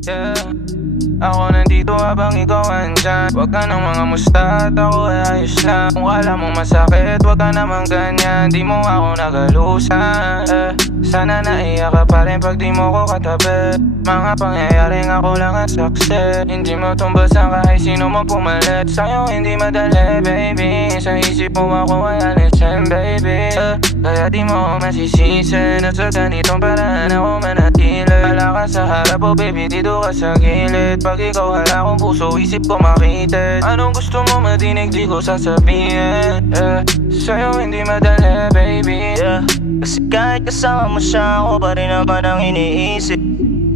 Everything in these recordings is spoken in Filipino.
Yeah. Ako nandito habang ikaw andyan. Huwag ka ng mga musta at ako ay ayos lang. Kung alam mo masakit, huwag ka namang ganyan. Di mo ako nagalusan, Sana naiyak ka pa rin pag di mo ko katabi. Mga pangyayaring ako lang ang saksi. Hindi mo tumbasan kahit sino mo pumalit. Sa'yo hindi madali, baby. Sa isip mo ako ay alisin, baby. Kaya di mo ako masisisi na sa ganitong paraan ako manatili. Wala ka sa harap, oh baby, dito ka sa gilid. Pag ikaw wala akong puso, isip ko makitid. Anong gusto mo madinig, di ko sasabihin, Sa'yo hindi madali, baby, Kasi kahit kasama mo siya, ako pa rin naman ang iniisip.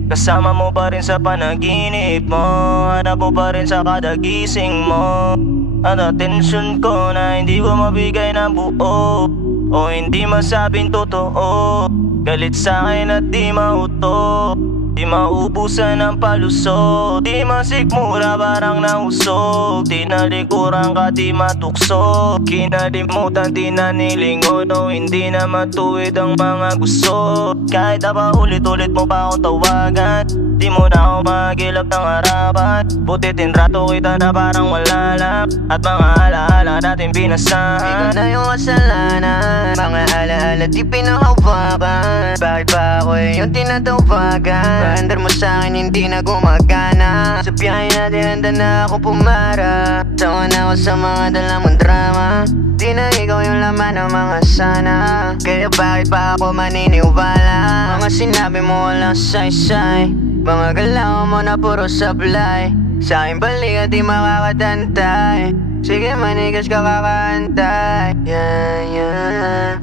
Kasama mo pa rin sa panaginip mo, hanap mo pa rin sa kada gising mo. At atensyon ko na hindi ko mabigay ng buo, o hindi masabing totoo. Galit sa'kin at di mauto, di maubusan ng palusot. Di masikmura parang nausog, di nalikuran ka di matukso. Kinalimutan di nanilingon, o hindi na matuwid ang mga gusto. Kahit na pa ulit-ulit mo pa akong tawagan, di mo na ako magilap ng harapan. Buti tinrato kita na parang wala lang, at mga alaala natin binasahan. Ikaw na yung kasalanan, mga alaala di pinahawakan. Bakit ba ako yung tinatawagan? Paandar mo sa'kin hindi na gumagana. Sa biyahe natin handa na ako pumara. Sawa na ako sa mga dala mong drama. Di na ikaw yung laman ng mga sana. Kaya bakit ba ako maniniwala? Mga sinabi mo walang say-say, mga galaw mo na puro sablay. Sa'king balik at di makakatantay. Sige manigas ka kakaantay, yeah.